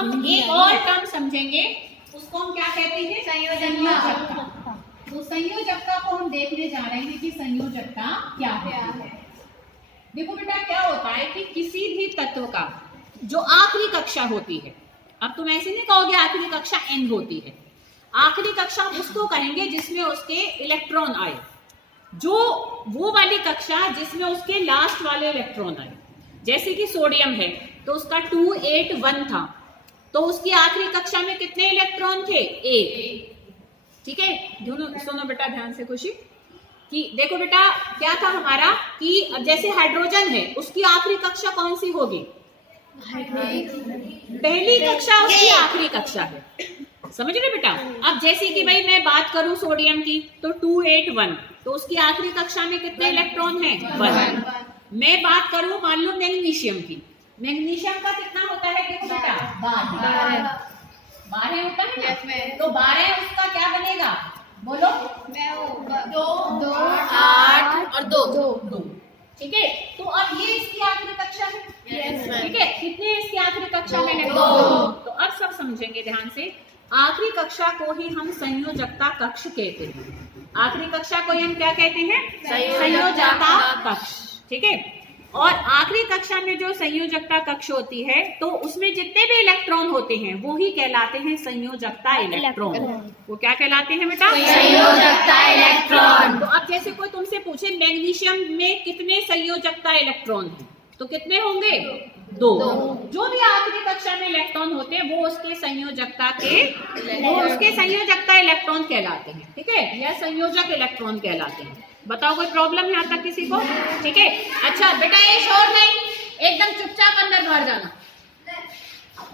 हम एक और टर्म समझेंगे, उसको हम क्या कहते हैं? संयोजकता। तो संयोजकता को हम देखने जा रहे हैं कि संयोजकता क्या है। देखो बेटा, क्या होता है कि किसी भी तत्व का जो आखिरी कक्षा होती है, अब तुम ऐसे नहीं कहोगे आखिरी कक्षा n होती है, आखिरी कक्षा उसको कहेंगे जिसमें उसके इलेक्ट्रॉन आए, जो वो वाली कक्षा जिसमें उसके लास्ट वाले इलेक्ट्रॉन आए। जैसे कि सोडियम है तो उसका 281 था, तो उसकी आखिरी कक्षा में कितने इलेक्ट्रॉन थे? 1। ठीक है, सुनो बेटा ध्यान से खुशी, कि देखो बेटा क्या था हमारा कि जैसे हाइड्रोजन है, उसकी आखिरी कक्षा कौन सी होगी? पहली कक्षा उसकी आखिरी कक्षा है, समझ रहे बेटा। अब जैसे कि भाई मैं बात करूं सोडियम की, तो 281, तो उसकी आखिरी कक्षा में कितने इलेक्ट्रॉन हैं? 1। मैं बात करूं मान लो मैग्नीशियम की, मैग्नीशियम का कितना होता है? देखो बेटा 12 होता है, तो 12 उसका क्या बनेगा? बोलो। 2 8 और 2। ठीक है, तो अब ये इसकी आखिरी कक्षा है। ठीक है, कितने इसकी आखिरी कक्षा में? 2। तो अब सब समझेंगे ध्यान से, आखिरी कक्षा को ही हम संयोजकता कक्ष कहते हैं। आखिरी कक्षा को ही हम क्या कहते हैं? संयोजकता कक्ष। ठीक है, और आखिरी कक्षा में जो संयोजकता कक्ष होती है, तो उसमें जितने भी इलेक्ट्रॉन होते हैं वो ही कहलाते हैं संयोजकता इलेक्ट्रॉन। वो क्या कहलाते हैं बेटा? संयोजकता इलेक्ट्रॉन। तो अब जैसे कोई तुमसे पूछे मैग्नीशियम में कितने संयोजकता इलेक्ट्रॉन हैं, तो कितने होंगे? 2। जो भी आखिरी कक्षा में इलेक्ट्रॉन होते हैं वो उसके संयोजकता इलेक्ट्रॉन कहलाते हैं। ठीक है, या संयोजक इलेक्ट्रॉन कहलाते हैं। बताओ कोई प्रॉब्लम है यहाँ तक किसी को? ठीक है, अच्छा बेटा ये शोर नहीं, एकदम चुपचाप अंदर बाहर जाना।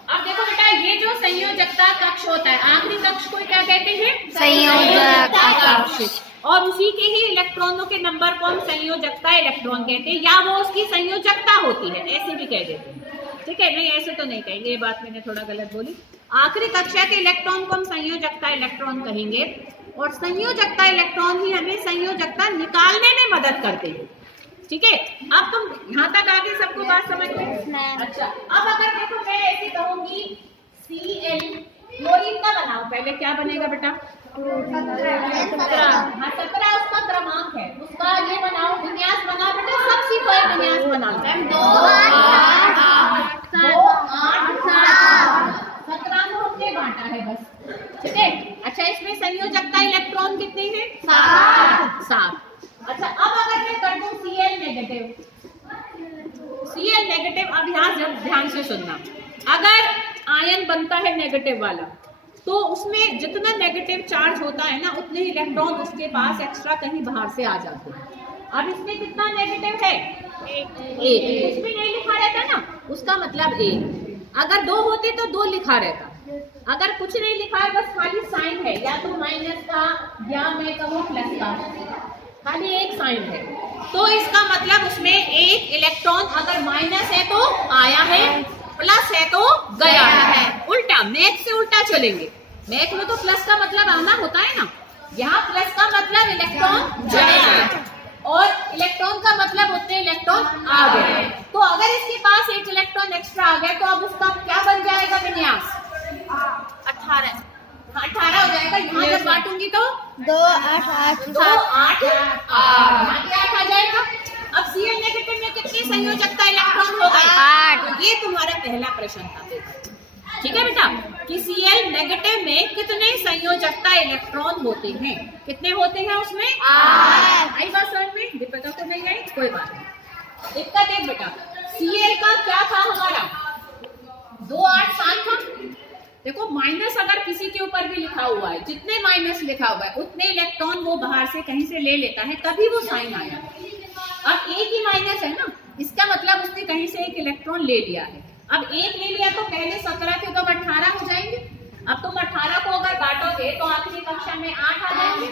अब देखो बेटा, ये जो संयोजकता कक्ष होता है, आखिरी कक्ष को क्या कहते हैं? संयोजकता कक्ष। और उसी के ही इलेक्ट्रॉनों के नंबर को हम संयोजकता इलेक्ट्रॉन कहते हैं, या वो उसकी संयोजकता होती है, ऐसे भी कह देते हैं। ठीक है, नहीं ऐसे तो नहीं कहेंगे, ये बात मैंने थोड़ा गलत बोली। आखिरी कक्षा के इलेक्ट्रॉन को हम संयोजकता इलेक्ट्रॉन कहेंगे, और संयोजकता इलेक्ट्रॉन ही हमें संयोजकता निकालने में मदद करते हैं। ठीक है, अब तुम यहाँ तक आगे सबको बात समझ में? अच्छा, अब अगर देखो मैं ऐसे कहूंगी Cl, क्लोरीन का बनाओ, पहले क्या बनेगा बेटा? 17 उसका क्रमांक है, उसका ये बनाओ, विन्यास बनाओ बेटा, सब सीखो विन्यास बनाओ। 2 8 17 को हमने बांटा है बस। ठीक है, अच्छा इसमें संयोजकता इलेक्ट्रॉन कितने हैं? 7। अच्छा, अब अगर मैं कर दूं Cl नेगेटिव, अब यहाँ जब ध्यान से सुनना, अगर आयन बनता है नेगेटिव वाला, तो उसमें जितना नेगेटिव चार्ज होता है ना, उतने इलेक्ट्रॉन उसके पास एक्स्ट्रा कहीं बाहर से आ जाते हैं। अब इसमें कितना नेगेटिव है? 1। उसमें नहीं लिखा रहता ना, उसका मतलब 1। अगर 2 होते तो 2 लिखा रहता। अगर कुछ नहीं लिखा है, बस खाली साइन है, या तो माइनस का या मैं कहूँ प्लस का, खाली एक साइन है, तो इसका मतलब उसमें एक इलेक्ट्रॉन अगर माइनस है तो आया है, प्लस है तो गया है। उल्टा, मैथ से उल्टा चलेंगे। मैथ में तो प्लस का मतलब आना होता है ना, यहाँ प्लस का मतलब इलेक्ट्रॉन चले गए, और इलेक्ट्रॉन का मतलब उतने इलेक्ट्रॉन आ गए। तो अगर इसके पास एक इलेक्ट्रॉन एक्स्ट्रा आ गया, तो अब उसका क्या बन जाएगा विन्यास? 18 हो जाएगा। यहाँ जब बांटूंगी तो 2 8 8 आ जाएगा। अब Cl नेगेटिव में कितनी संयोजकता इलेक्ट्रॉन हो गए? 8। ये तुम्हारा पहला प्रश्न था। ठीक है बेटा, कि Cl नेगेटिव में कितने संयोजकता इलेक्ट्रॉन होते हैं? कितने होते हैं उसमें? 8। आई बात समझ में? दीपिका को नहीं आई, कोई बात नहीं। इसका देख बेटा, Cl का क्या था हमारा? 2 8 7 था। देखो माइनस अगर किसी के ऊपर भी लिखा हुआ है, जितने माइनस लिखा हुआ है उतने इलेक्ट्रॉन वो बाहर से कहीं से ले लेता है, तभी वो साइन आया। अब एक ही माइनस है ना, इसका मतलब उसने कहीं से एक इलेक्ट्रॉन ले लिया है। अब एक ले लिया तो पहले 17 के तो 18 हो जाएंगे। अब तुम 18 को अगर काटोगे तो आखिरी कक्षा में 8 आ जाएंगे,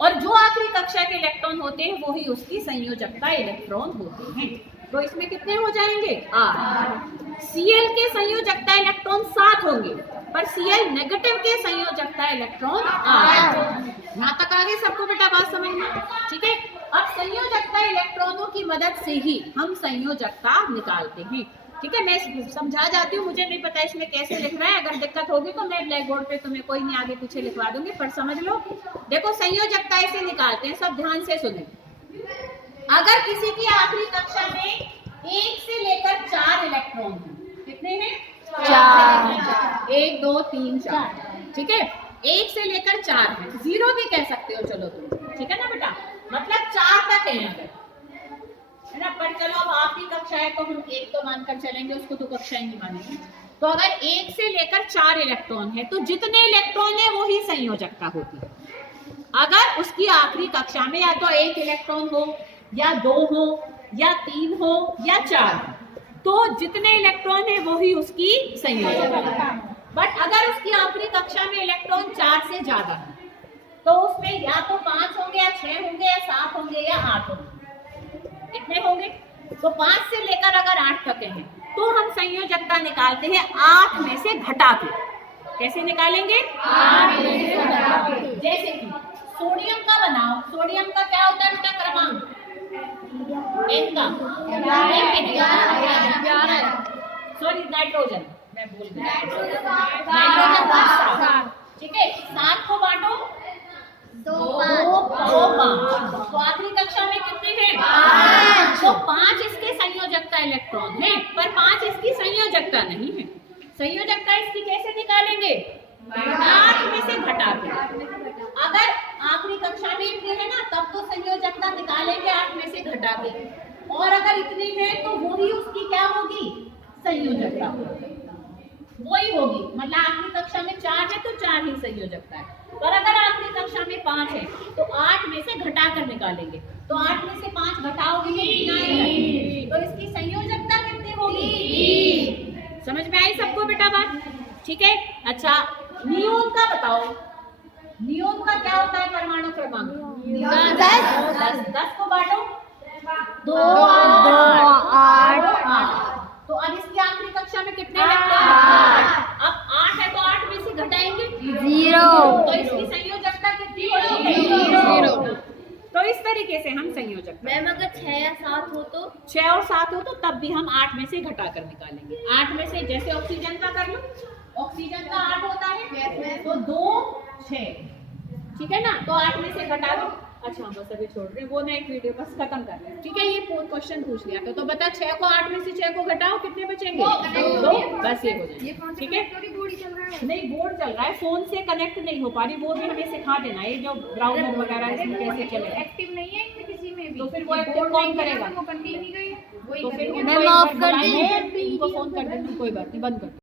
और जो आखिरी कक्षा के इलेक्ट्रॉन होते हैं वो ही उसकी संयोजकता इलेक्ट्रॉन होते हैं। तो इसमें कितने हो जाएंगे? 8। Cl के संयोजकता इलेक्ट्रॉन 7 होंगे, पर Cl नेगेटिव के संयोजकता इलेक्ट्रॉन 8। यहाँ तक आगे सबको बेटा बात समझ में? ठीक है, अब संयोजकता इलेक्ट्रॉनों की मदद से ही हम संयोजकता निकालते हैं। ठीक है, मैं समझा जाती हूँ, मुझे नहीं पता इसमें कैसे लिख रहा है, अगर दिक्कत होगी तो मैं ब्लैक बोर्ड पे तुम्हें कोई नहीं आगे पीछे लिखवा दूंगी, पर समझ लो। देखो संयोजकता ऐसे निकालते हैं, सब ध्यान से सुने। अगर किसी की आखिरी कक्षा में 1 से लेकर 4 इलेक्ट्रॉन हैं, कितने हैं? 4। 1 2 3 4, ठीक है, 1 से लेकर 4 है, 0 भी कह सकते हो चलो तुम, ठीक है ना बेटा, मतलब 4 तक है अगर, है ना। पर चलो अब आखिरी कक्षा है तो हम 1 तो मानकर चलेंगे, उसको तो कक्षा ही नहीं मानेंगे। तो अगर 1 से लेकर 4 इलेक्ट्रॉन है तो जितने इलेक्ट्रॉन है वो ही संयोजकता होती है। अगर उसकी आखिरी कक्षा में या तो 1 इलेक्ट्रॉन हो या 2 हो या 3 हो या 4, तो जितने इलेक्ट्रॉन है वो ही उसकी संयोजकता है। बट अगर उसकी आखिरी कक्षा में इलेक्ट्रॉन 4 से ज्यादा है तो उसमें या तो 5 होंगे या 6 होंगे या 7 होंगे या 8 होंगे, कितने होंगे? तो 5 से लेकर अगर 8 तक हैं तो हम संयोजकता निकालते हैं 8 में से घटा के। कैसे निकालेंगे? 8 में से घटा के। जैसे कि सोडियम का बनाओ, सोडियम का क्या होता है बेटा क्रमांक? N का, सॉरी नाइट्रोजन, मैं भूल गया, नाइट्रोजन का 7, ठीक है, 7 को बांटो 2 5, तो आखिरी कक्षा में कितने हैं? 5। तो 5 इसके संयोजकता इलेक्ट्रॉन है, पर 5 इसकी संयोजकता नहीं है। संयोजकता इसकी कैसे निकालेंगे? 8 में से घटा के। अगर आखिरी कक्षा में इतनी है ना तब तो संयोजकता निकालेंगे 8 में से घटा के, और अगर इतनी है तो वही उसकी क्या होगी? संयोजकता वही होगी। मतलब आखिरी कक्षा में 4 है तो 4 ही संयोजकता है, पर अगर आखिरी कक्षा में 5 है तो 8 में से घटा कर निकालेंगे, तो 8 में से 5 घटाओगे तो इसकी संयोजकता कितनी होगी? समझ में आई सबको बेटा बात? ठीक है। अच्छा, नियोन का बताओ, नियोन का क्या होता है परमाणु क्रमांक? 10। 10 को बांटो 2 8। तो अब इसकी आखिरी कक्षा में कितने लगते हैं? अब 8 है तो 8 में से घटाएंगे 0, तो इसकी संयोजकता कितनी होगी? 0। तो इस तरीके से हम संयोजकता, मैम अगर 6 या 7 हो तो 6 और 7 हो तो तब भी हम 8 में से घटा कर निकालेंगे। 8 में से जैसे ऑक्सीजन का कर लो, ऑक्सीजन का 8 होता है तो 2 6, ठीक है ना, तो 8 में से घटा दो। अच्छा बस अभी छोड़ रहे, वो ना एक वीडियो बस खत्म कर रहे हैं, ठीक है। ये क्वेश्चन पूछ लिया तो बता 6 को 8 में से 6 को घटाओ, कितने बचेंगे? 2। बस ये हो जाएगा, ठीक है। नहीं बोर्ड चल रहा है, फोन से कनेक्ट नहीं हो पा रही, वो भी हमें सिखा देना, ये जो ब्राउजर वगैरह इसमें कैसे चलेगा। एक्टिव नहीं है इनमें किसी में भी, तो फिर वो एक्टिव कौन करेगा? वो कंटिन्यू नहीं गई, तो फिर मैं माफ कर दें, उनको फोन कर देना, कोई बात नहीं, बंद कर।